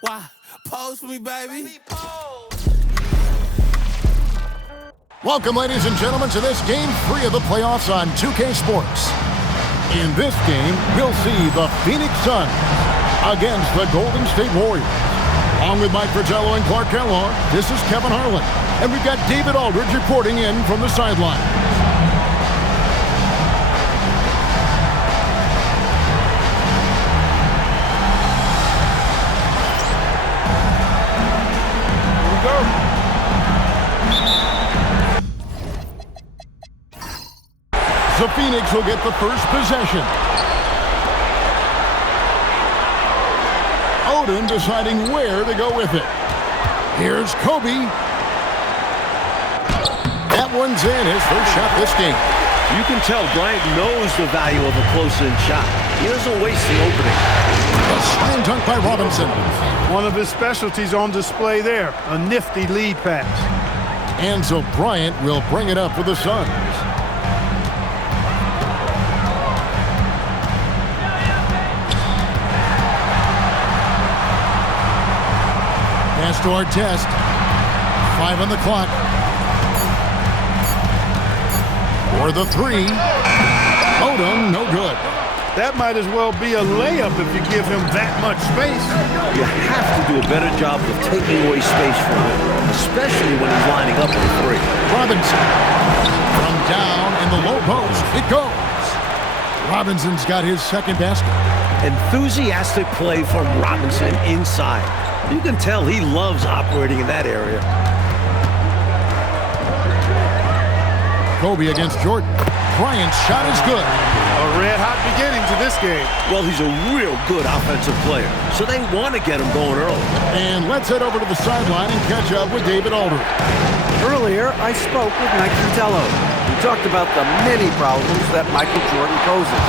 Why? Pose for me, baby. Welcome, ladies and gentlemen, to this Game 3 of the playoffs on 2K Sports. In this game, we'll see the Phoenix Suns against the Golden State Warriors. Along with Mike Fratello and Clark Kellogg, this is Kevin Harlan. And we've got David Aldridge reporting in from the sideline. The Phoenix will get the first possession. Odom deciding where to go with it. Here's Kobe. That one's in, his first shot this game. You can tell Bryant knows the value of a close-in shot. He doesn't waste the opening. A slam dunk by Robinson. One of his specialties on display there, a nifty lead pass. And so Bryant will bring it up for the Suns. Pass to Artest. 5 on the clock. For the three. Odom, no good. That might as well be a layup if you give him that much space. You have to do a better job of taking away space from him, especially when he's lining up on three. Robinson. From down in the low post, it goes. Robinson's got his second basket. Enthusiastic play from Robinson inside. You can tell he loves operating in that area. Kobe against Jordan. Bryant's shot is good. A red-hot beginning to this game. Well, he's a real good offensive player, so they want to get him going early. And let's head over to the sideline and catch up with David Aldridge. Earlier, I spoke with Mike Fratello. We talked about the many problems that Michael Jordan poses.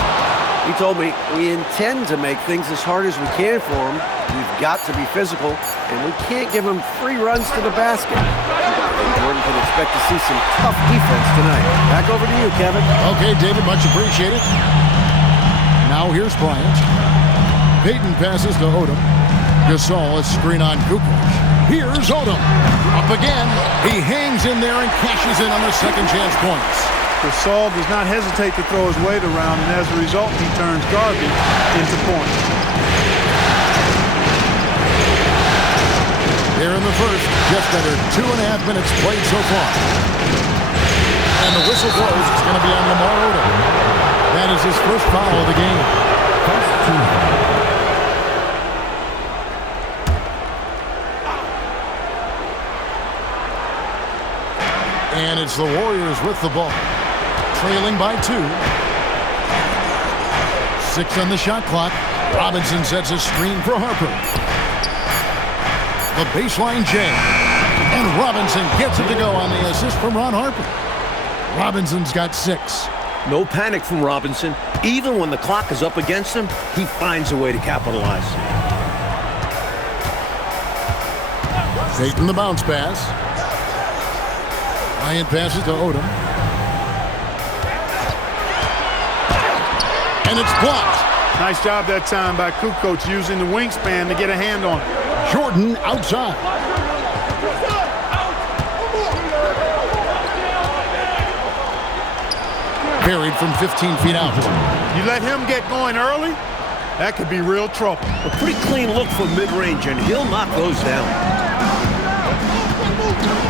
He told me we intend to make things as hard as we can for him. We've got to be physical, and we can't give him free runs to the basket. And Jordan can expect to see some tough defense tonight. Back over to you, Kevin. Okay, David, much appreciated. Now here's Bryant. Payton passes to Odom. Gasol is screen on Kukoc. Here's Odom. Up again. He hangs in there and cashes in on the second chance points. Gasol does not hesitate to throw his weight around, and as a result, he turns garbage into points. Here in the first, just under 2.5 minutes played so far. And the whistle blows. It's going to be on Lamar Odom. That is his first foul of the game. And it's the Warriors with the ball. Trailing by 2. 6 on the shot clock. Robinson sets a screen for Harper. The baseline jam. And Robinson gets it to go on the assist from Ron Harper. Robinson's got 6. No panic from Robinson. Even when the clock is up against him, he finds a way to capitalize. Payton the bounce pass. Bryant passes to Odom. And it's blocked. Nice job that time by Kukoc using the wingspan to get a hand on it. Jordan outside. Buried from 15 feet out. You let him get going early, that could be real trouble. A pretty clean look for mid-range, and he'll knock those down.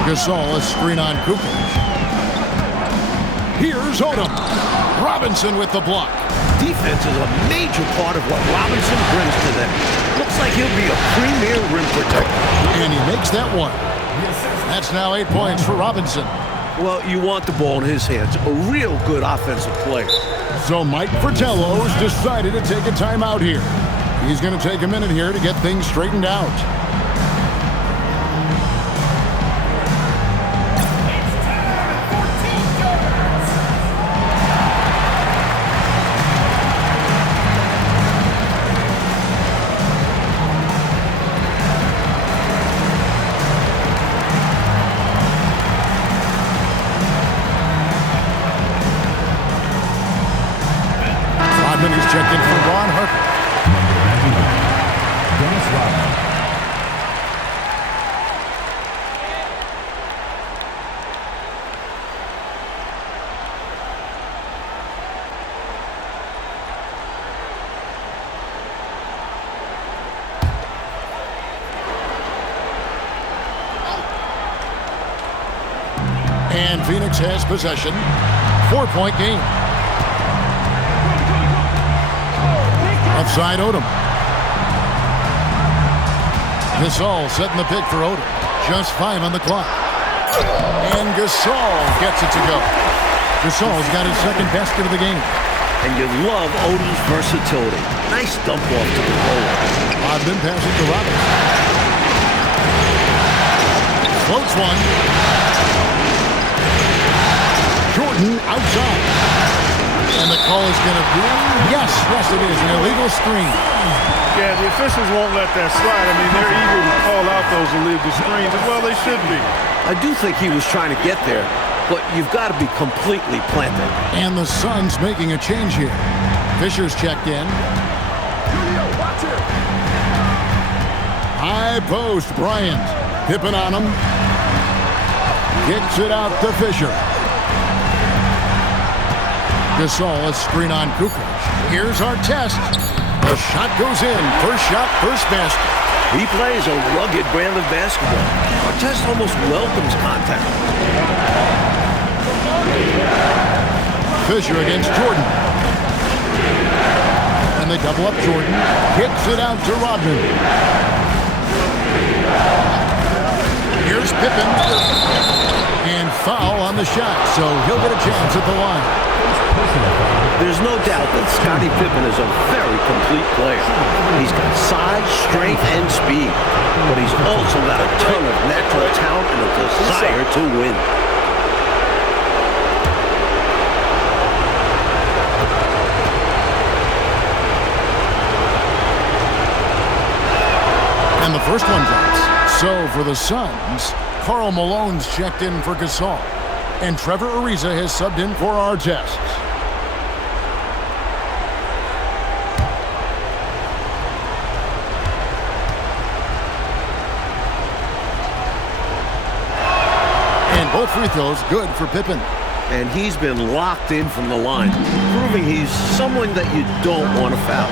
Gasol, a screen on Kukoc. Here's Odom. Robinson with the block. Defense is a major part of what Robinson brings to them. Looks like he'll be a premier rim protector. And he makes that one. That's now 8 points for Robinson. Well, you want the ball in his hands. A real good offensive player. So Mike Fratello's decided to take a timeout here. He's going to take a minute here to get things straightened out. Rodman is checked in for Ron Harper. Number 99, Dennis Rodman. And Phoenix has possession. 4-point game. Outside Odom. Gasol setting the pick for Odom. Just 5 on the clock. And Gasol gets it to go. Gasol's got his second basket of the game. And you love Odom's versatility. Nice dump off to the hole. Rodman passing to Robinson. Floats one. Jordan outside. And the call is going to be, yes, it is, an illegal screen. Yeah, the officials won't let that slide. I mean, they're eager to call out those illegal screens. Well, they should be. I do think he was trying to get there, but you've got to be completely planted. And the Suns making a change here. Fisher's checked in. High post, Bryant. Pippen on him. Kicks it out to Fisher. Gasol, a screen on Kukoc. Here's our test. The shot goes in. First shot, first basket. He plays a rugged brand of basketball. Artest almost welcomes contact. Fisher against Jordan. And they double up Jordan. Kicks it out to Rodman. Here's Pippen. And foul on the shot, so he'll get a chance at the line. There's no doubt that Scottie Pippen is a very complete player. He's got size, strength, and speed. But he's also got a ton of natural talent and a desire to win. And the first one drops. So for the Suns, Karl Malone's checked in for Gasol. And Trevor Ariza has subbed in for Artest. And both free throws good for Pippen. And he's been locked in from the line, proving he's someone that you don't want to foul.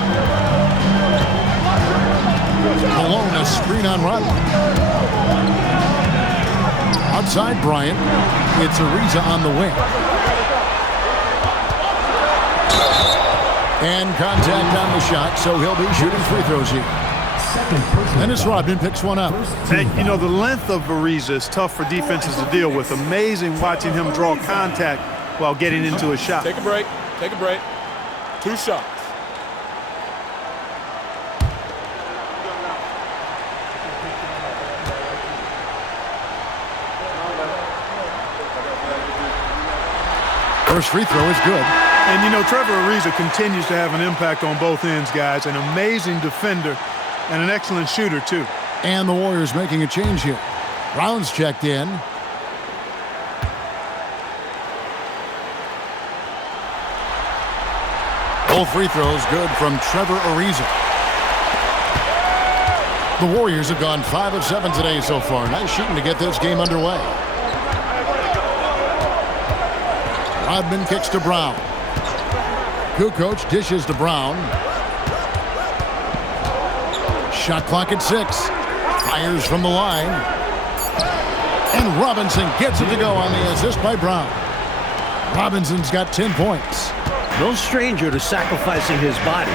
Malone, a screen on Rodman. Outside Bryant. It's Ariza on the wing. And contact on the shot, so he'll be shooting free throws here. Dennis Rodman picks one up. And, you know, the length of Ariza is tough for defenses to deal with. Amazing watching him draw contact while getting into a shot. Take a break. Take a break. 2 shots. First free throw is good. And, you know, Trevor Ariza continues to have an impact on both ends, guys. An amazing defender and an excellent shooter, too. And the Warriors making a change here. Brown's checked in. Both free throws good from Trevor Ariza. The Warriors have gone 5 of 7 today so far. Nice shooting to get this game underway. Rodman kicks to Brown. Kukoc dishes to Brown. Shot clock at 6. Fires from the line. And Robinson gets it to go on the assist by Brown. Robinson's got 10 points. No stranger to sacrificing his body.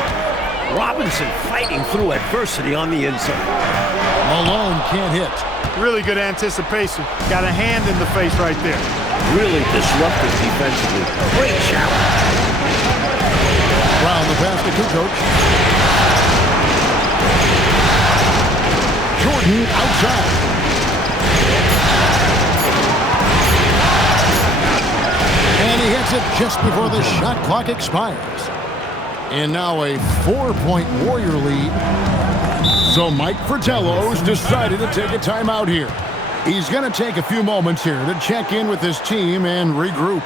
Robinson fighting through adversity on the inside. Malone can't hit. Really good anticipation. Got a hand in the face right there. Really disruptive defensively. Great challenge. Brown the pass to Kukoc. Jordan outside. And he hits it just before the shot clock expires. And now a 4-point Warrior lead. So Mike Fratello's decided to take a timeout here. He's going to take a few moments here to check in with his team and regroup.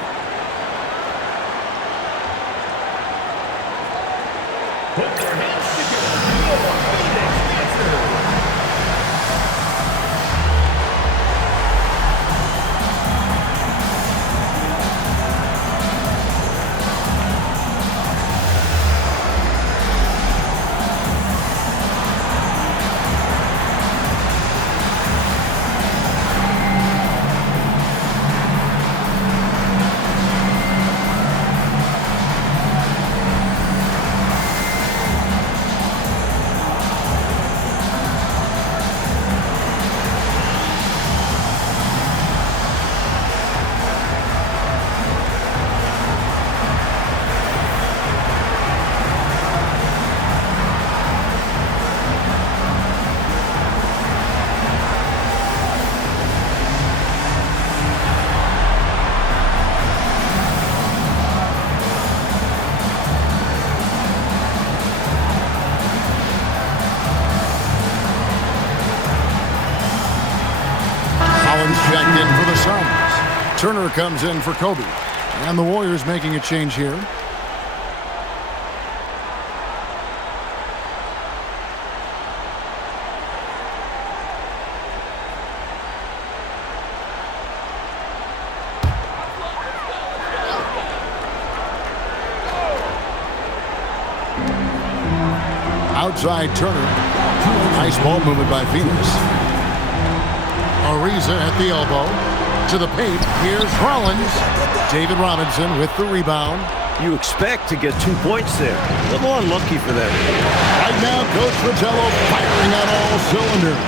checked in for the Suns. Turner comes in for Kobe. And the Warriors making a change here. Outside Turner. Nice ball movement by Phoenix. Ariza at the elbow. To the paint. Here's Rollins. David Robinson with the rebound. You expect to get 2 points there. A little unlucky for them. Right now, Coach Fratello firing on all cylinders.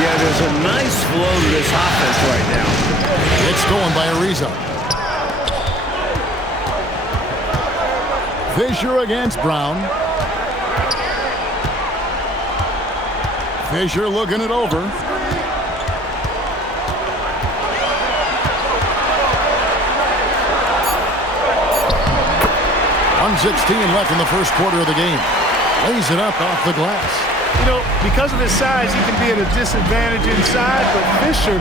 Yeah, there's a nice flow to this offense right now. It's stolen by Ariza. Fisher against Brown. Fisher looking it over. 1:16 left in the first quarter of the game. Lays it up off the glass. You know, because of his size, he can be at a disadvantage inside, but Fisher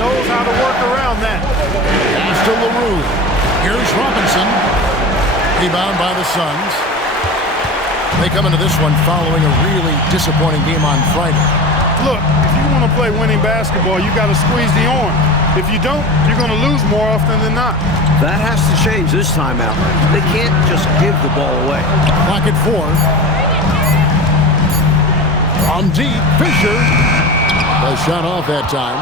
knows how to work around that. Pass to LaRue. Here's Robinson. Rebound by the Suns. They come into this one following a really disappointing game on Friday. Look, if you want to play winning basketball, you got to squeeze the arm. If you don't, you're going to lose more often than not. That has to change this time out. They can't just give the ball away. Clock at 4. From deep, Fisher. The shot off that time.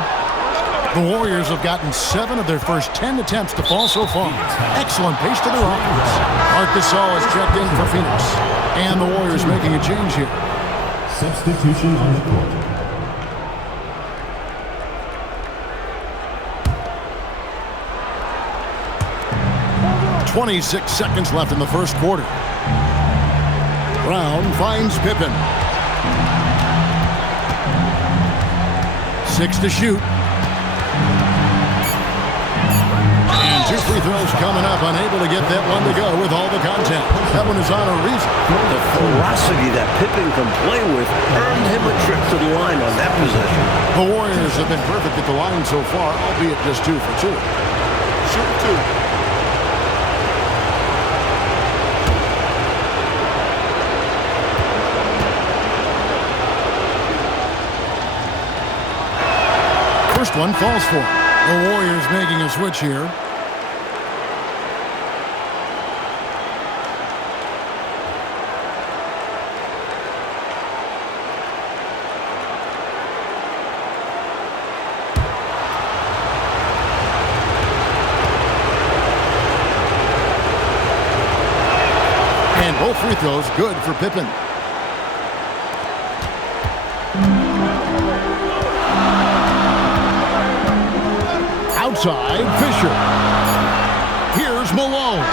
The Warriors have gotten 7 of their first 10 attempts to fall so far. Excellent pace to their offense. Marc Gasol has checked in for Phoenix. And the Warriors making a change here. Substitution on the court. 26 seconds left in the first quarter. Brown finds Pippen. 6 to shoot. And 2 free throws coming up. Unable to get that one to go with all the content. That one is on Ariza. The ferocity that Pippen can play with earned him a trip to the line on that possession. The Warriors have been perfect at the line so far, albeit just 2 for 2. Shoot 2. First one falls for it. The Warriors making a switch here. And both free throws good for Pippen. Outside, Fisher. Here's Malone.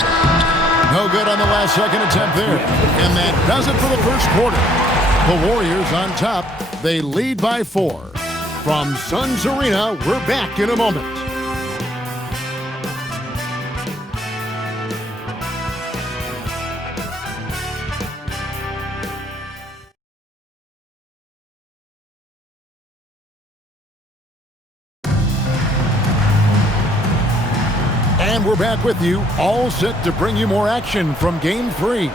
No good on the last second attempt there. And that does it for the first quarter. The Warriors on top. They lead by 4. From Suns Arena, we're back in a moment. And we're back with you, all set to bring you more action from Game 3.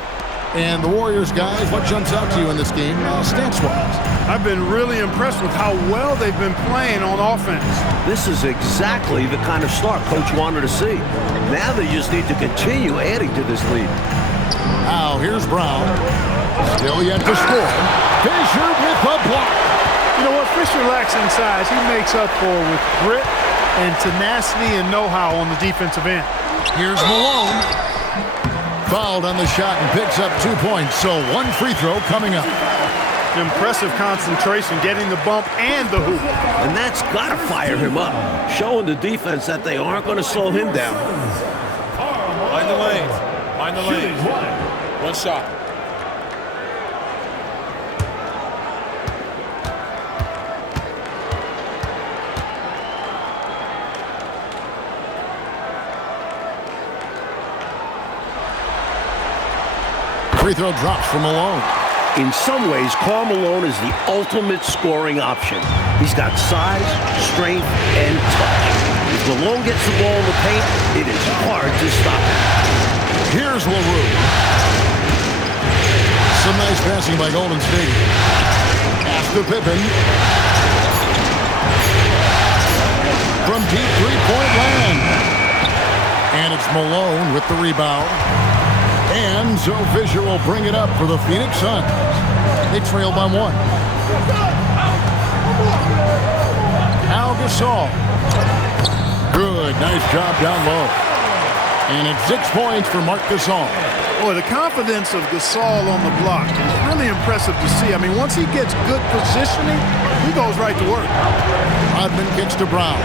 And the Warriors, guys, what jumps out to you in this game, stance-wise? I've been really impressed with how well they've been playing on offense. This is exactly the kind of start Coach wanted to see. Now they just need to continue adding to this lead. Now, here's Brown. Still yet to score. Fisher with a block. You know what Fisher lacks in size, he makes up for with grit and tenacity and know-how on the defensive end. Here's Malone. Fouled on the shot and picks up 2 points, so 1 free throw coming up. Impressive concentration, getting the bump and the hoop. And that's got to fire him up, showing the defense that they aren't going to slow him down. Mind the lane. Mind the lane. 1 shot. Free throw drops from Malone. In some ways, Karl Malone is the ultimate scoring option. He's got size, strength, and touch. If Malone gets the ball in the paint, it is hard to stop him. Here's LaRue. Some nice passing by Golden State. Pass to Pippen. From deep three-point land. And it's Malone with the rebound. And so Fisher will bring it up for the Phoenix Suns. They trail by 1. Al Gasol. Good, nice job down low. And it's 6 points for Marc Gasol. Boy, the confidence of Gasol on the block is really impressive to see. I mean, once he gets good positioning, he goes right to work. Rodman kicks to Brown.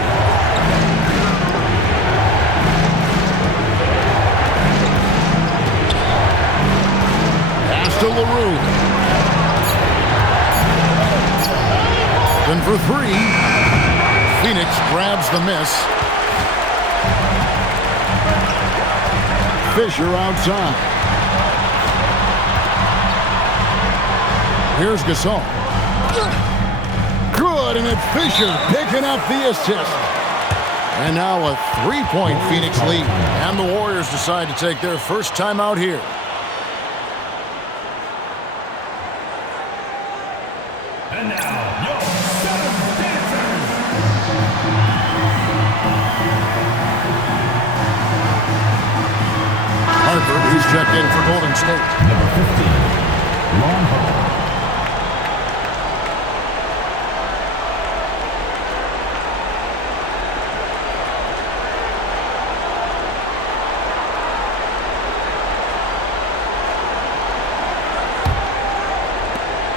Pass to LaRue. Then for 3. Phoenix grabs the miss. Fisher outside. Here's Gasol. Good, and it's Fisher picking up the assist. And now a 3-point Phoenix lead. And the Warriors decide to take their first timeout here. And now, your seventh dancer. Harper, he's checked in for Golden State. Number 15, Ron Harper.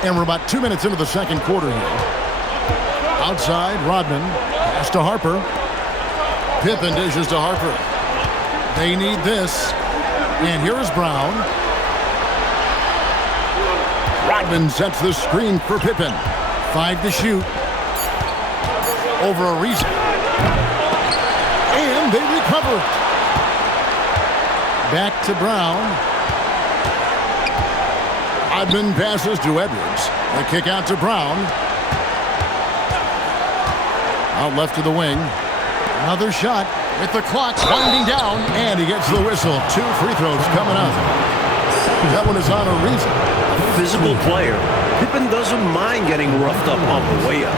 And we're about 2 minutes into the second quarter here. Outside, Rodman. Pass to Harper. Pippen dishes to Harper. They need this. And here's Brown. Rodman sets the screen for Pippen. 5 to shoot. Over Ariza. And they recover it. Back to Brown. Rodman passes to Edwards. The kick out to Brown. Out left to the wing. Another shot with the clock winding down. And he gets the whistle. 2 free throws coming up. That one is on Ariza. Physical player. Pippen doesn't mind getting roughed up on the way up.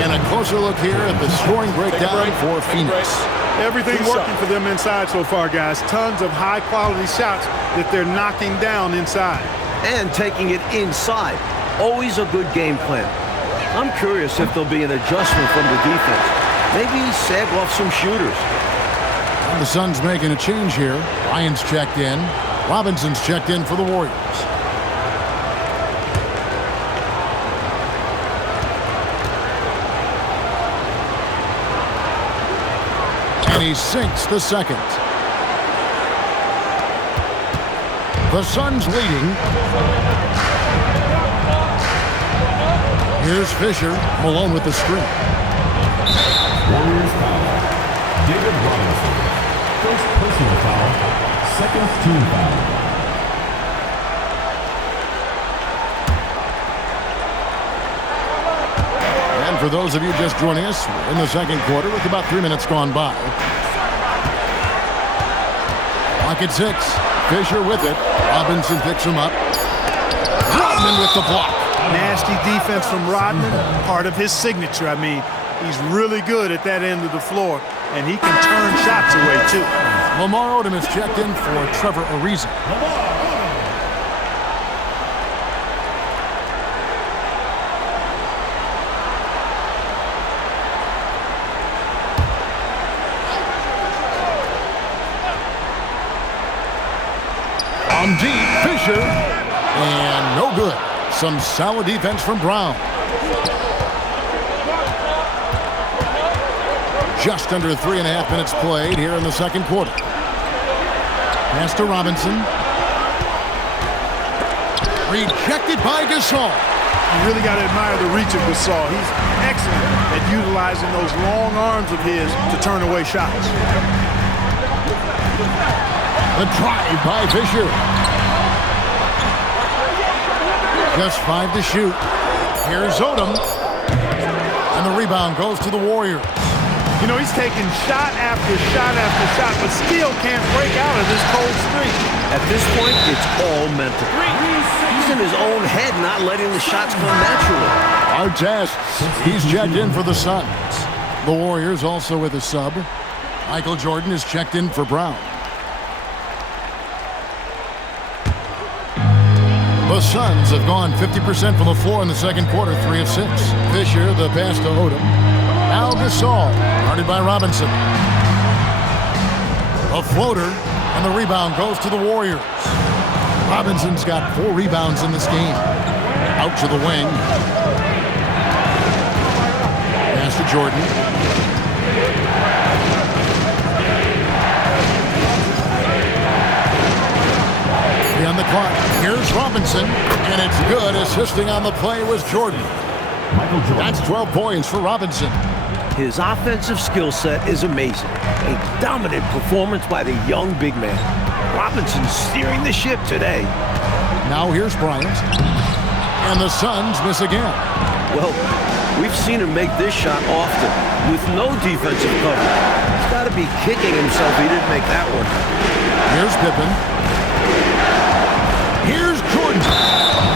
And a closer look here at the scoring breakdown for Phoenix. Everything working for them inside so far, guys. Tons of high-quality shots that they're knocking down inside. And taking it inside. Always a good game plan. I'm curious if there'll be an adjustment from the defense. Maybe sag off some shooters. And the Suns making a change here. Ryan's checked in. Robinson's checked in for the Warriors. And he sinks the second. The Suns leading. Here's Fisher. Malone with the screen. Warriors foul. David Robinson. First personal foul. Second team foul. And for those of you just joining us, we're in the second quarter with about 3 minutes gone by. Clock at 6. Fisher with it. Robinson picks him up. Rodman with the block. Nasty defense from Rodman, part of his signature. I mean, he's really good at that end of the floor, and he can turn shots away, too. Lamar Odom is checked in for Trevor Ariza. On deep, Fisher. And no good. Some solid defense from Brown. Just under 3.5 minutes played here in the second quarter. Pass to Robinson. Rejected by Gasol. You really got to admire the reach of Gasol. He's excellent at utilizing those long arms of his to turn away shots. The drive by Fisher. Just 5 to shoot. Here's Odom. rebound goes to the Warriors. You know, he's taking shot after shot after shot, but still can't break out of this cold streak. At this point, it's all mental. He's in his own head, not letting the shots come naturally. Artest, he's checked in for the Suns. The Warriors also with a sub. Michael Jordan is checked in for Brown. The Suns have gone 50% from the floor in the second quarter, 3 of 6. Fisher, the pass to Odom. Now Gasol, guarded by Robinson. A floater, and the rebound goes to the Warriors. Robinson's got 4 rebounds in this game. Out to the wing. Pass to Jordan. On the clock. Here's Robinson, and it's good. Assisting on the play was Jordan. Michael Jordan. That's 12 points for Robinson. His offensive skill set is amazing. A dominant performance by the young big man. Robinson steering the ship today. Now here's Bryant, and the Suns miss again. Well, we've seen him make this shot often with no defensive cover. He's got to be kicking himself he didn't make that one. Here's Pippen. Here's Jordan.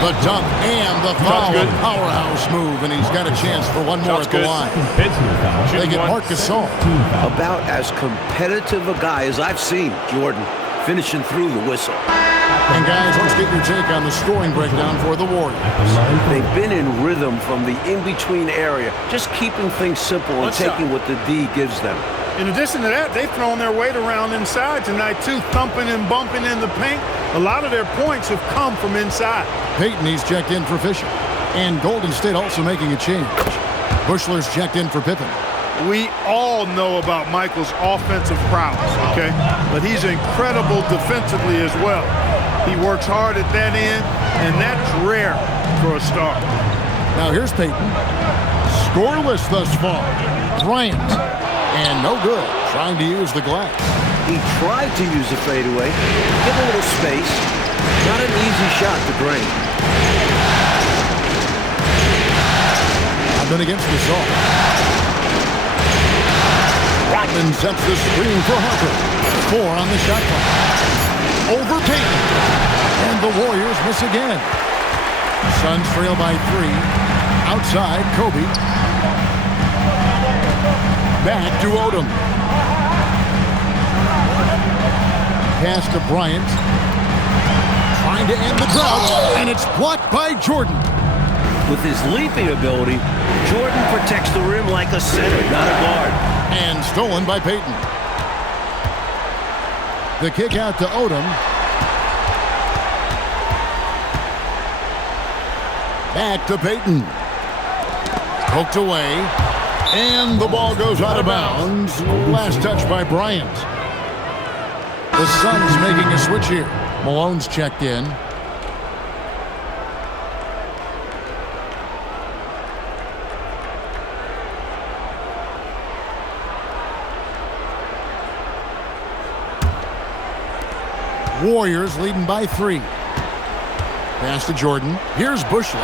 The dunk and the foul. good. Powerhouse move, and he's got a chance for one more Shot's at the good. line. Personal foul. They get one. Marc Gasol. Team foul. About as competitive a guy as I've seen, Jordan, finishing through the whistle. And guys, let's get your take on the scoring breakdown for the Warriors. At the line for They've been in rhythm from the in-between area, just keeping things simple and One shot. taking what the D gives them. In addition to that, they've thrown their weight around inside tonight, too, thumping and bumping in the paint. A lot of their points have come from inside. Peyton, he's checked in for Fisher. And Golden State also making a change. Bushler's checked in for Pippen. We all know about Michael's offensive prowess, okay? But he's incredible defensively as well. He works hard at that end, and that's rare for a star. Now here's Peyton. Scoreless thus far. Bryant. And no good. Trying to use the glass. He tried to use a fadeaway, give a little space. Not an easy shot to drain. I've been against Gasol. Rodman sets the screen for Harper. 4 on the shot clock. Over Peyton. And the Warriors miss again. Suns trail by 3. Outside, Kobe. Back to Odom. Pass to Bryant. Trying to end the drought, and it's blocked by Jordan. With his leaping ability, Jordan protects the rim like a center, not a guard. And stolen by Peyton. The kick out to Odom. Back to Peyton. Poked away. And the ball goes out of bounds. Last touch by Bryant. The Suns making a switch here. Malone's checked in. Warriors leading by 3. Pass to Jordan. Here's Bushler.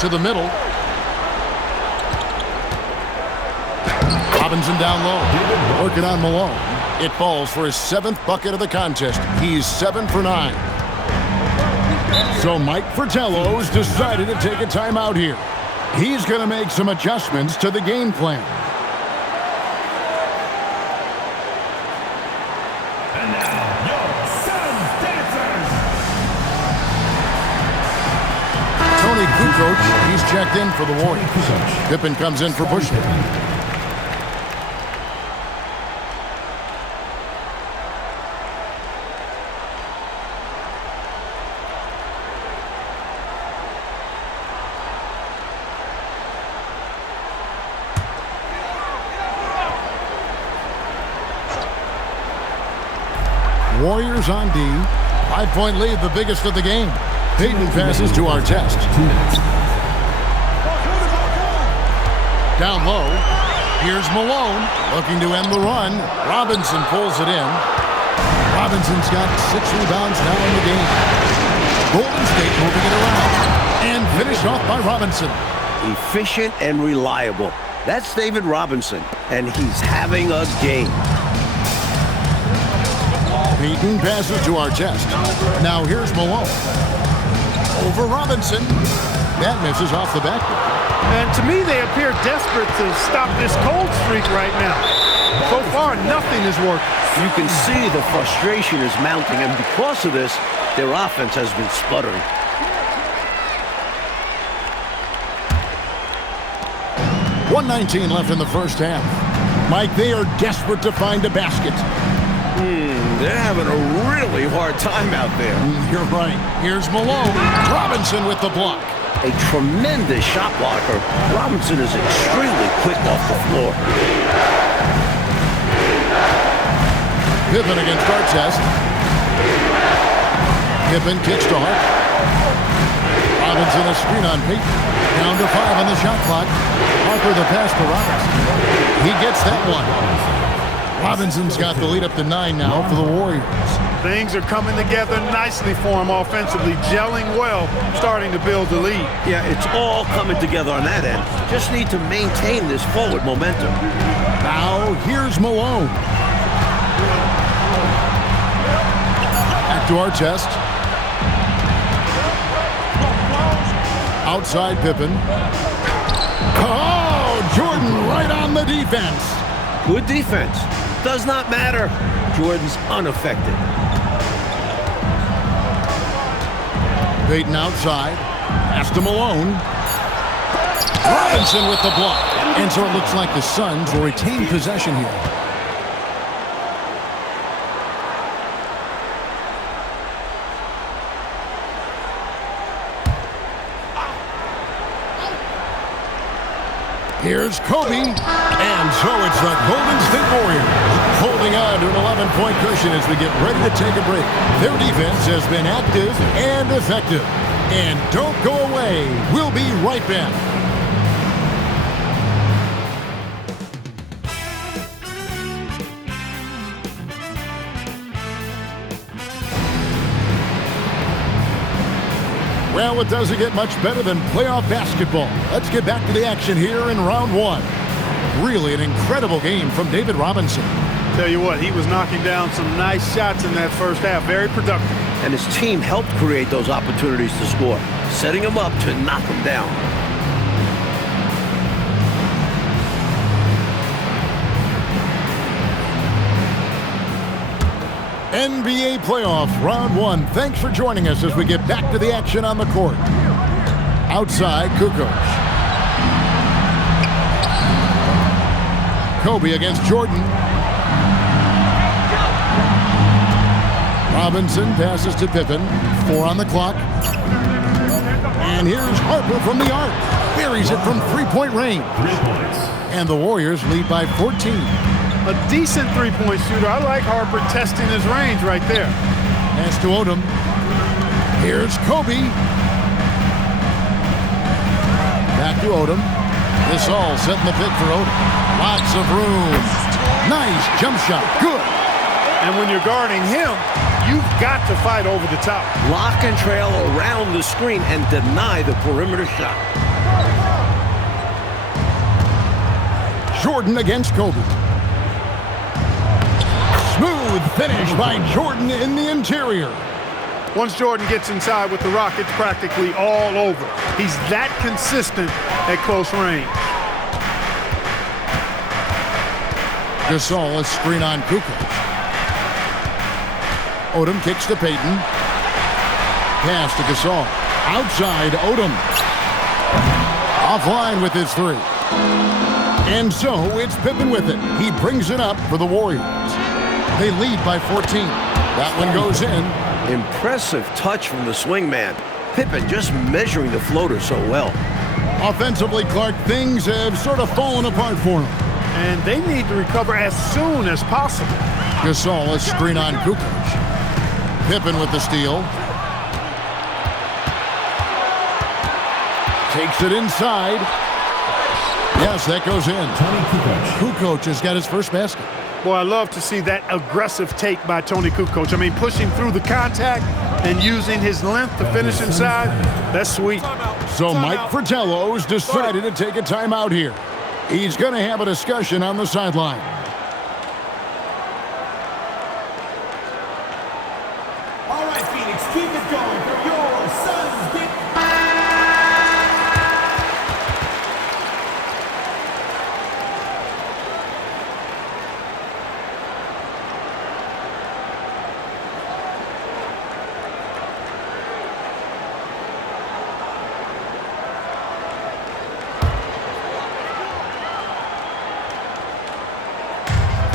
To the middle. Robinson down low. Working on Malone. It falls for his 7th bucket of the contest. He's 7 for 9. So Mike Fratello's decided to take a timeout here. He's going to make some adjustments to the game plan. And now, your Suns dancers. Tony Kukoc, he's checked in for the Warriors. Pippen comes in for Bushler. Warriors on D. 5-point lead, the biggest of the game. Peyton passes to Artest. Down low. Here's Malone looking to end the run. Robinson pulls it in. Robinson's got 6 rebounds now in the game. Golden State moving it around. And finished off by Robinson. Efficient and reliable. That's David Robinson, and he's having a game. Peyton passes to Artest. Now here's Malone. Over Robinson. That misses off the backboard. And to me, they appear desperate to stop this cold streak right now. So far, nothing is working. You can see the frustration is mounting, and because of this, their offense has been sputtering. .119 left in the first half. Mike, they are desperate to find a basket. They're having a really hard time out there. You're right. Here's Malone. Robinson with the block. A tremendous shot blocker. Robinson is extremely quick off the floor. Pippen against Artest. Pippen kicks to Hart. Robinson a screen on Peyton. Down to 5 on the shot clock. Harper the pass to Robinson. He gets that one. Robinson's got the lead up to 9 now for the Warriors. Things are coming together nicely for him offensively, gelling well, starting to build the lead. Yeah, it's all coming together on that end. Just need to maintain this forward momentum. Now here's Malone. Back to Artest. Outside Pippen. Oh, Jordan right on the defense. Good defense. Does not matter. Jordan's unaffected. Peyton outside. Pass to Malone. Robinson with the block. And so it looks like the Suns will retain possession here. Here's Kobe, and so it's the Golden State Warriors holding on to an 11-point cushion as we get ready to take a break. Their defense has been active and effective. And don't go away. We'll be right back. Well, it doesn't get much better than playoff basketball. Let's get back to the action here in round 1. Really an incredible game from David Robinson. Tell you what, he was knocking down some nice shots in that first half. Very productive. And his team helped create those opportunities to score, setting him up to knock him down. NBA playoffs, round 1. Thanks for joining us as we get back to the action on the court. Outside, Kukoc. Kobe against Jordan. Robinson passes to Pippen. 4 on the clock. And here's Harper from the arc. Buries it from three-point range. And the Warriors lead by 14. A decent three-point shooter. I like Harper testing his range right there. Pass to Odom. Here's Kobe. Back to Odom. This all setting the pick for Odom. Lots of room. Nice jump shot. Good. And when you're guarding him, you've got to fight over the top. Lock and trail around the screen and deny the perimeter shot. Jordan against Kobe. Smooth finish by Jordan in the interior. Once Jordan gets inside with the rock, it's practically all over. He's that consistent at close range. Gasol a screen on Kukoc. Odom kicks to Peyton. Pass to Gasol. Outside, Odom. Offline with his 3. And so it's Pippen with it. He brings it up for the Warriors. They lead by 14. That one goes in. Impressive touch from the swingman. Pippen just measuring the floater so well. Offensively, Clark, things have sort of fallen apart for him. And they need to recover as soon as possible. Gasol a screen on Kukoc. Pippen with the steal. Takes it inside. Yes, that goes in. Kukoc has got his first basket. Boy, I love to see that aggressive take by Toni Kukoc. I mean, pushing through the contact and using his length to finish inside. That's sweet. So Mike Fratello's decided to take a timeout here. He's going to have a discussion on the sideline. All right, Phoenix, keep it going for your Suns.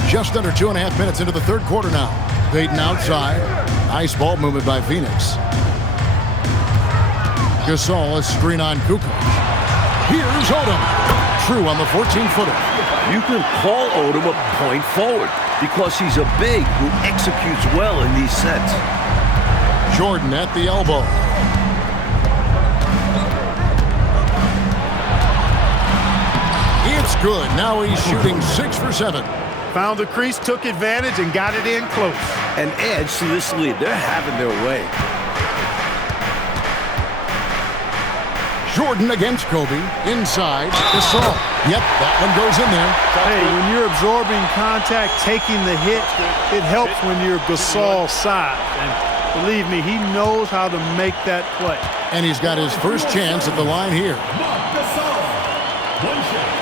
Just under 2.5 minutes into the third quarter now. Payton outside. Nice ball movement by Phoenix. Gasol, a screen on Kukoc. Here's Odom. True on the 14-footer. You can call Odom a point forward because he's a big who executes well in these sets. Jordan at the elbow. It's good. Now he's shooting 6 for 7. Found the crease, took advantage, and got it in close. And adds to this lead. They're having their way. Jordan against Kobe. Inside. Gasol. Yep, that one goes in there. Hey, when you're absorbing contact, taking the hit, it helps when you're Gasol's side. And believe me, he knows how to make that play. And he's got his first chance at the line here. Marc Gasol. One shot.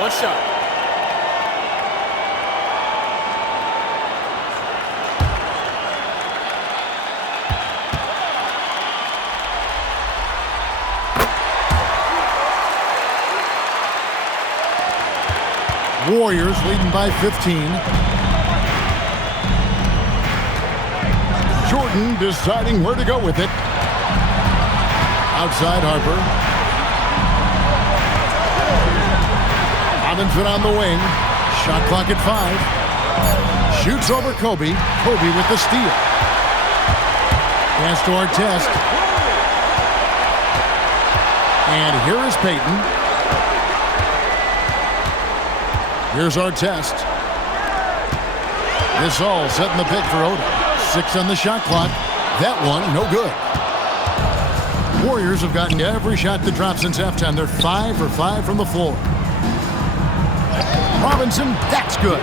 One shot. Warriors leading by 15. Jordan deciding where to go with it. Outside Harper. Robinson on the wing. Shot clock at 5. Shoots over Kobe. Kobe with the steal. Pass to Artest. And here is Payton. Here's Artest. Gasol setting the pick for Odom. 6 on the shot clock. That one, no good. Warriors have gotten every shot that dropped since halftime. They're 5 for 5 from the floor. Robinson, that's good.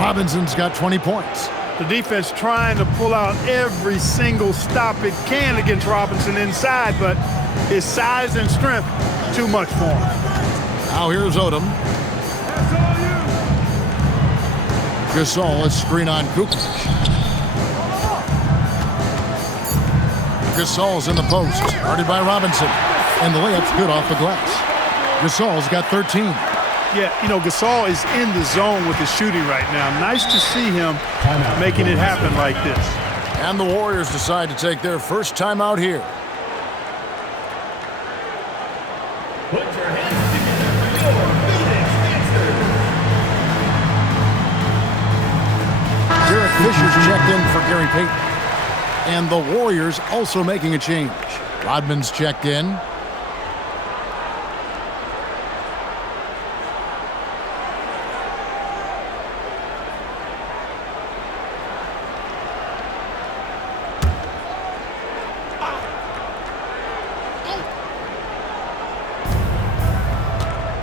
Robinson's got 20 points. The defense trying to pull out every single stop it can against Robinson inside, but his size and strength, too much for him. Now here's Odom. Gasol, a screen on Kukoc. Gasol's in the post, guarded by Robinson. And the layup's good off the glass. Gasol's got 13. Yeah, you know, Gasol is in the zone with his shooting right now. Nice to see him making it happen like this. And the Warriors decide to take their first time out here. Put your hands together for your Phoenix Sixers. Derek Fisher's checked in for Gary Payton. And the Warriors also making a change. Rodman's checked in.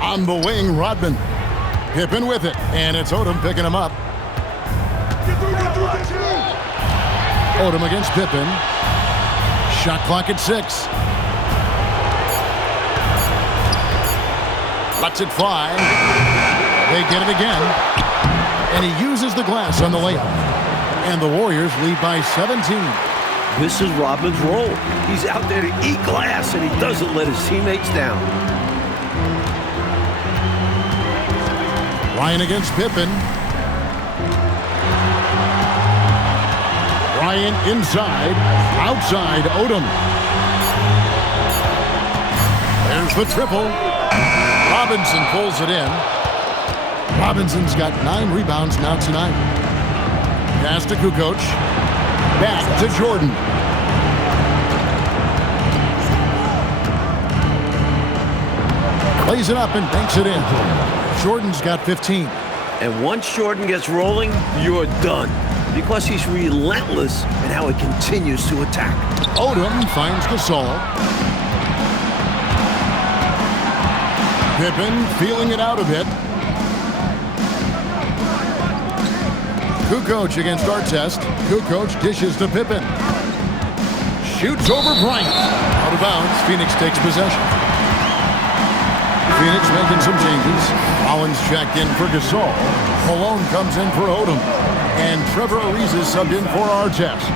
On the wing, Rodman. Pippen with it, and it's Odom picking him up. Odom against Pippen. Shot clock at 6. Lets it fly. They get it again. And he uses the glass on the layup. And the Warriors lead by 17. This is Rodman's role. He's out there to eat glass, and he doesn't let his teammates down. Ryan against Pippen. Ryan inside. Outside, Odom. There's the triple. Robinson pulls it in. Robinson's got 9 rebounds now tonight. Pass to Kukoc. Back to Jordan. Plays it up and banks it in. Jordan's got 15. And once Jordan gets rolling, you're done. because he's relentless in how he continues to attack. Odom finds Gasol. Pippen feeling it out a bit. Kukoc against Artest. Kukoc dishes to Pippen. Shoots over Bryant. Out of bounds. Phoenix takes possession. Phoenix making some changes. Rollins checked in for Gasol. Malone comes in for Odom. And Trevor Ariza subbed in for Artest.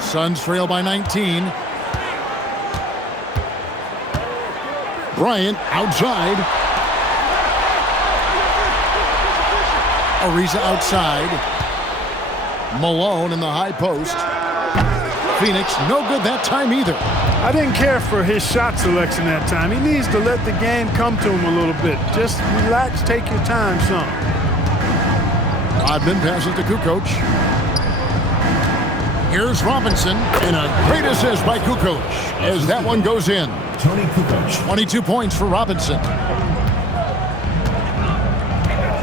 Suns trail by 19. Bryant outside. Ariza outside. Malone in the high post. Phoenix no good that time either. I didn't care for his shot selection that time. He needs to let the game come to him a little bit. Just relax, take your time some. Rodman passes to Kukoc. Here's Robinson, and a great assist by Kukoc as that one goes in. Tony Kukoc. 22 points for Robinson.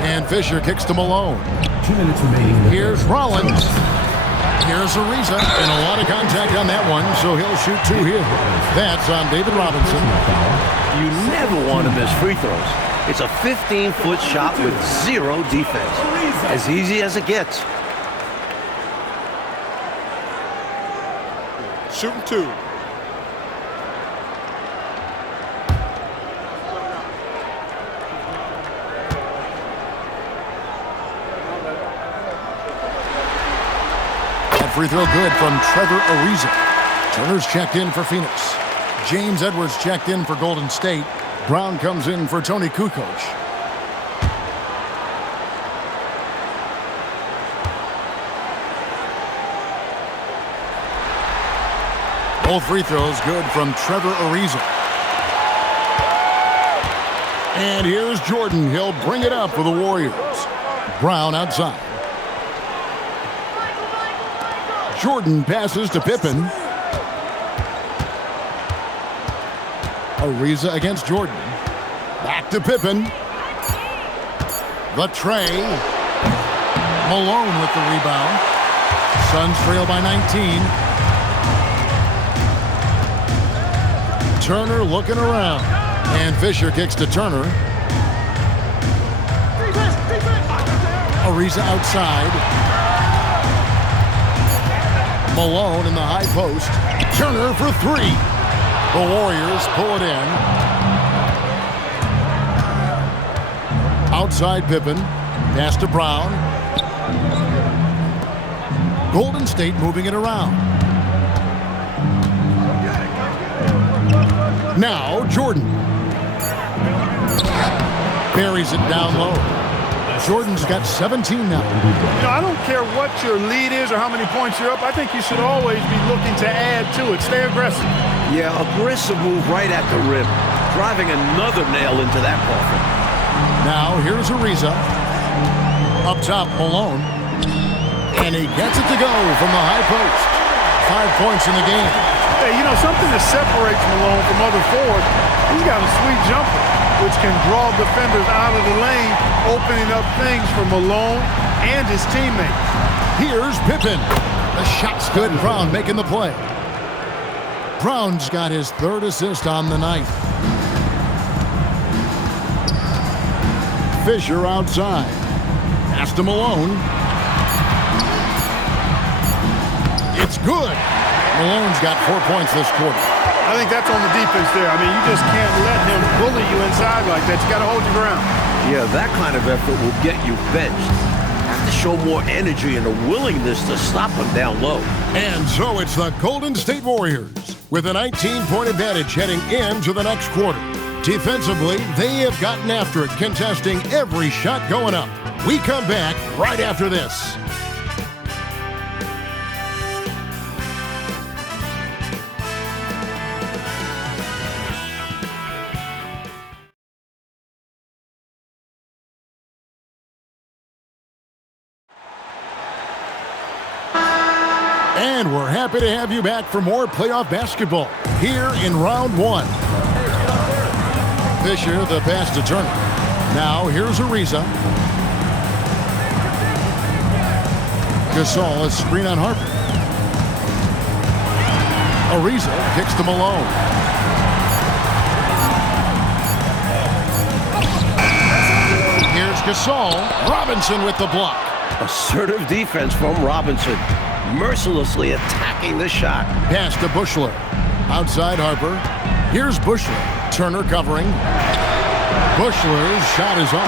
And Fisher kicks to Malone. 2 minutes remaining. Here's Rollins. Here's Ariza, and a lot of contact on that one, so he'll shoot 2 here. That's on David Robinson. You never want to miss free throws. It's a 15-foot shot with 0 defense. As easy as it gets. Shooting 2. Free throw good from Trevor Ariza. Turner's checked in for Phoenix. James Edwards checked in for Golden State. Brown comes in for Tony Kukoc. Both free throws good from Trevor Ariza. And here's Jordan. He'll bring it up for the Warriors. Brown outside. Jordan passes to Pippen. Ariza against Jordan. Back to Pippen. The tray. Malone with the rebound. Suns trail by 19. Turner looking around. And Fisher kicks to Turner. Ariza outside. Malone in the high post. Turner for 3. The Warriors pull it in. Outside Pippen. Pass to Brown. Golden State moving it around. Now Jordan. Buries it down low. Jordan's got 17 now. You know, I don't care what your lead is or how many points you're up. I think you should always be looking to add to it. Stay aggressive. Yeah, aggressive move right at the rim. Driving another nail into that coffin. Now here's Ariza. Up top, Malone. And he gets it to go from the high post. 5 points in the game. Hey, you know, something that separates Malone from other forwards, he's got a sweet jumper, which can draw defenders out of the lane, opening up things for Malone and his teammates. Here's Pippen. The shot's good. Brown making the play. Brown's got his 3rd assist on the night. Fisher outside. Pass to Malone. It's good. Malone's got 4 points this quarter. I think that's on the defense there. I mean, you just can't let him bully you inside like that. You got to hold your ground. Yeah, that kind of effort will get you benched. Have to show more energy and a willingness to stop him down low. And so it's the Golden State Warriors with a 19-point advantage heading into the next quarter. Defensively, they have gotten after it, contesting every shot going up. We come back right after this. And we're happy to have you back for more playoff basketball here in round 1. Fisher, the pass to Turner. Now here's Ariza. Gasol, a screen on Harper. Ariza kicks to Malone. Here's Gasol. Robinson with the block. Assertive defense from Robinson, mercilessly attacking the shot. Pass to Bushler. Outside Harper. Here's Bushler. Turner covering. Bushler's shot is off.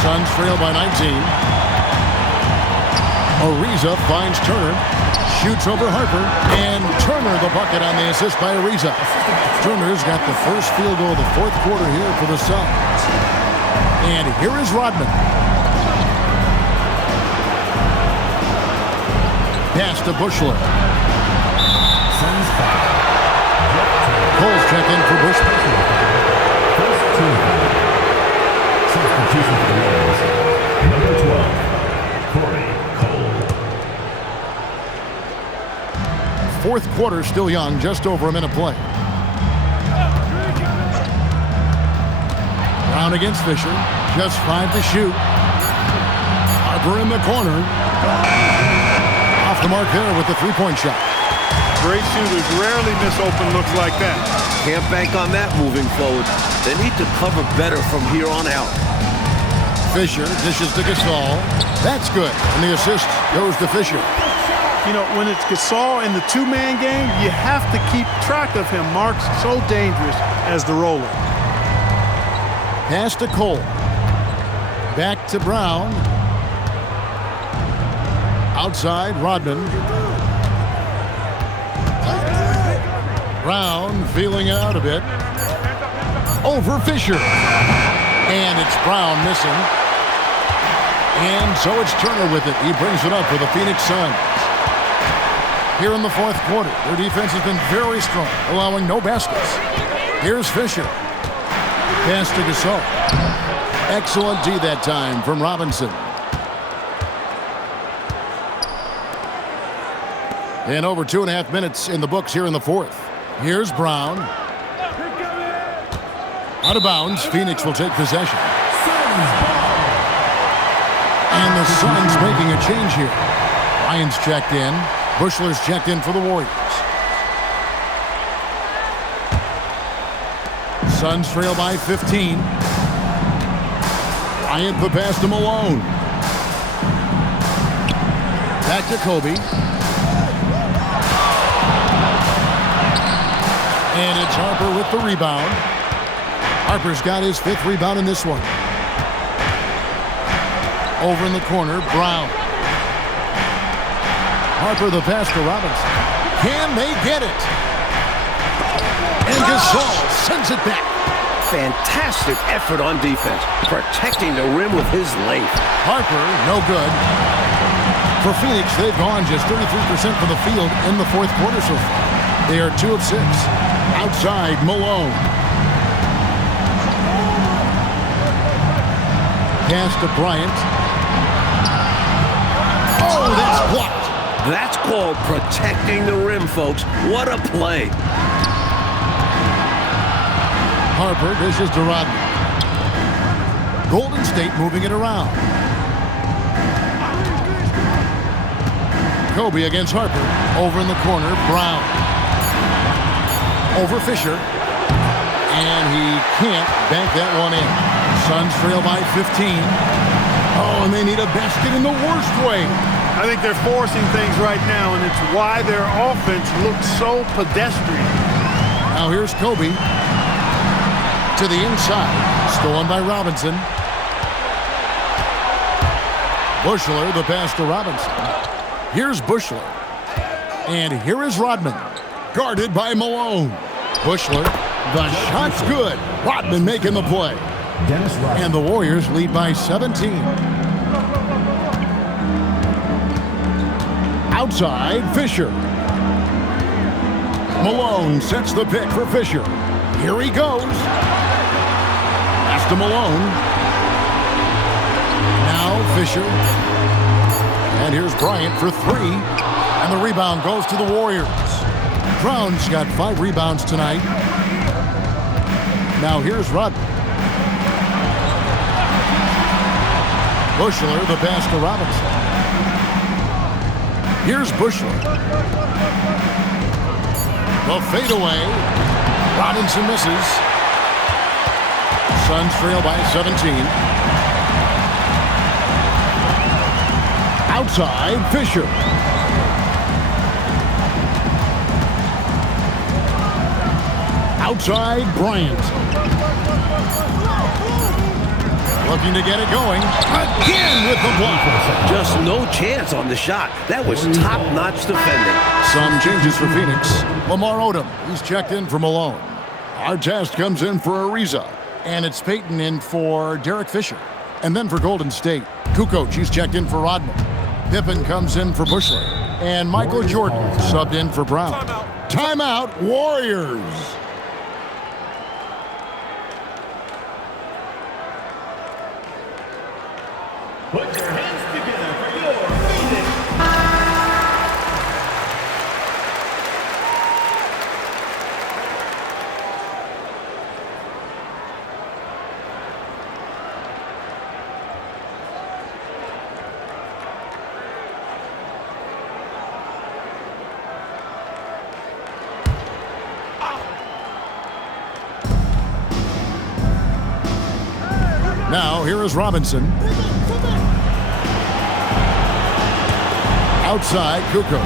Suns trail by 19. Ariza finds Turner. Shoots over Harper. And Turner the bucket on the assist by Ariza. Turner's got the first field goal of the fourth quarter here for the Suns. And here is Rodman. Pass to Bushler. Suns foul. Cole's check in for Bushler. First team. Substitution for the Warriors. Number 12, Corey Cole. Fourth quarter still young, just over a minute play. Brown against Fisher. Just 5 to shoot. Harper in the corner. Off the mark there with the three-point shot. Great shooters rarely miss open looks like that. Can't bank on that moving forward. They need to cover better from here on out. Fisher dishes to Gasol. That's good. And the assist goes to Fisher. You know, when it's Gasol in the two-man game, you have to keep track of him. Mark's so dangerous as the roller. Pass to Cole. Back to Brown. Outside, Rodman. Brown feeling it out a bit. Over Fisher. And it's Brown missing. And so it's Turner with it. He brings it up for the Phoenix Suns. Here in the fourth quarter, their defense has been very strong, allowing no baskets. Here's Fisher. Pass to Gasol. Excellent D that time from Robinson. And over 2.5 minutes in the books here in the fourth. Here's Brown. Out of bounds. Phoenix will take possession. And the Suns making a change here. Ryan's checked in. Bushler's checked in for the Warriors. Suns trail by 15. Bryant the pass to Malone. Back to Kobe. And it's Harper with the rebound. Harper's got his 5th rebound in this one. Over in the corner, Brown. Harper the pass to Robinson. Can they get it? And Gasol sends it back. Fantastic effort on defense, protecting the rim with his length. Harper, no good. For Phoenix, they've gone just 33% from the field in the fourth quarter so far. They are 2 of 6. Outside, Malone. Pass to Bryant. Oh, that's blocked. That's called protecting the rim, folks. What a play. Harper dishes to Rodman. Golden State moving it around. Kobe against Harper. Over in the corner, Brown. Over Fisher. And he can't bank that one in. Suns trail by 15. Oh, and they need a basket in the worst way. I think they're forcing things right now, and it's why their offense looks so pedestrian. Now here's Kobe. To the inside. Stolen by Robinson. Bushler, the pass to Robinson. Here's Bushler. And here is Rodman. Guarded by Malone. Bushler. The shot's good. Rodman making the play. Dennis Rodman. And the Warriors lead by 17. Outside, Fisher. Malone sets the pick for Fisher. Here he goes. Pass to Malone. Now Fisher. And here's Bryant for 3. And the rebound goes to the Warriors. Brown's got 5 rebounds tonight. Now here's Rodman. Bushler, the pass to Robinson. Here's Bushler. The fadeaway. Robinson misses. Suns trail by 17. Outside, Fisher. Outside, Bryant. Looking to get it going. Again with the block. Just no chance on the shot. That was top-notch defending. Some changes for Phoenix. Lamar Odom, he's checked in for Malone. Artest comes in for Ariza. And it's Payton in for Derek Fisher. And then for Golden State, Kukoc, he's checked in for Rodman. Pippen comes in for Bushler. And Michael Jordan subbed in for Brown. Timeout, Warriors. Put your hands together for your Phoenix. Now, here is Robinson. Outside, Kukoc.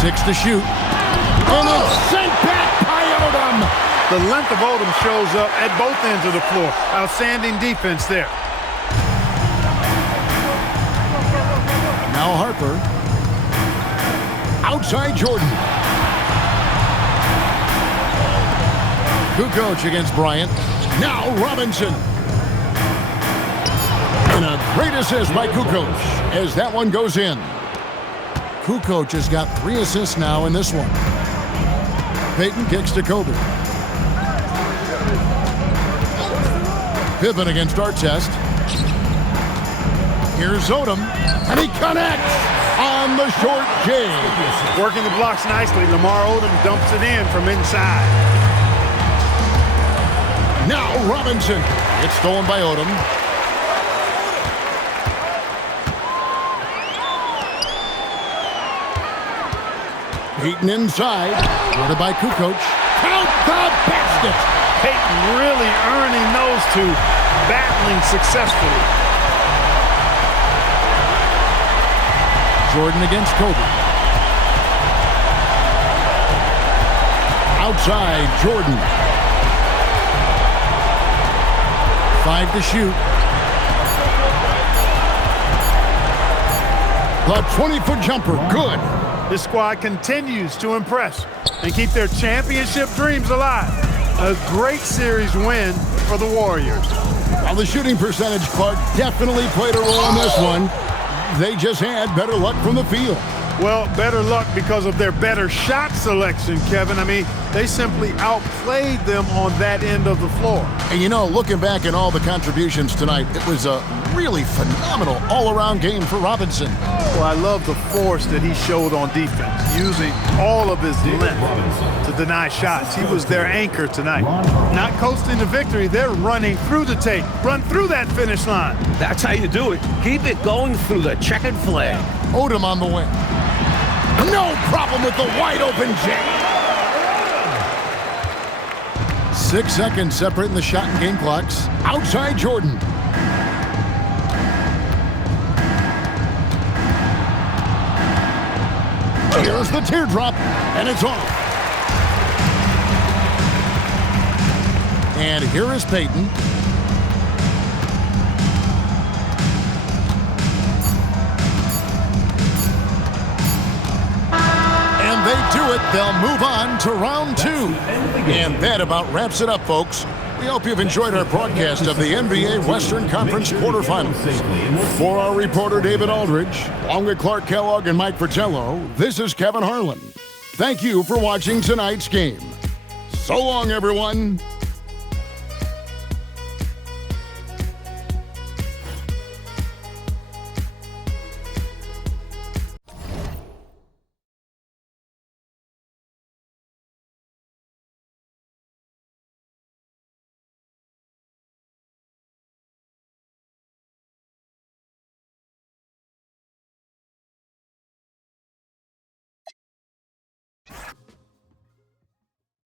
6 to shoot. And it's sent back by Odom. The length of Odom shows up at both ends of the floor. Outstanding defense there. Now Harper. Outside, Jordan. Kukoc against Bryant. Now Robinson. And a great assist by Kukoc as that one goes in. Kukoc has got 3 assists now in this one. Payton kicks to Kobe. Pippen against Artest. Here's Odom, and he connects on the short J. Working the blocks nicely. Lamar Odom dumps it in from inside. Now Robinson. It's stolen by Odom. Payton inside. Guarded by Kukoc. Count the basket. Payton really earning those two, battling successfully. Jordan against Kobe. Outside, Jordan. 5 to shoot. The 20-foot jumper, good. This squad continues to impress and keep their championship dreams alive. A great series win for the Warriors. While the shooting percentage, Clark, definitely played a role in this one. They just had better luck from the field. Well, better luck because of their better shot selection, Kevin. I mean, they simply outplayed them on that end of the floor. And you know, looking back at all the contributions tonight, it was a really phenomenal all-around game for Robinson. Well, I love the force that he showed on defense, using all of his length to deny shots. He was their anchor tonight. Not coasting to victory, they're running through the tape. Run through that finish line. That's how you do it. Keep it going through the checkered flag. Odom on the wing. No problem with the wide-open J. 6 seconds separating the shot and game clocks. Outside Jordan. Here's the teardrop, and it's off. And here is Payton. And they do it. They'll move on to round 2. And that about wraps it up, folks. We hope you've enjoyed our broadcast of the NBA Western Conference quarterfinals. For our reporter, David Aldridge, along with Clark Kellogg and Mike Fratello, this is Kevin Harlan. Thank you for watching tonight's game. So long, everyone.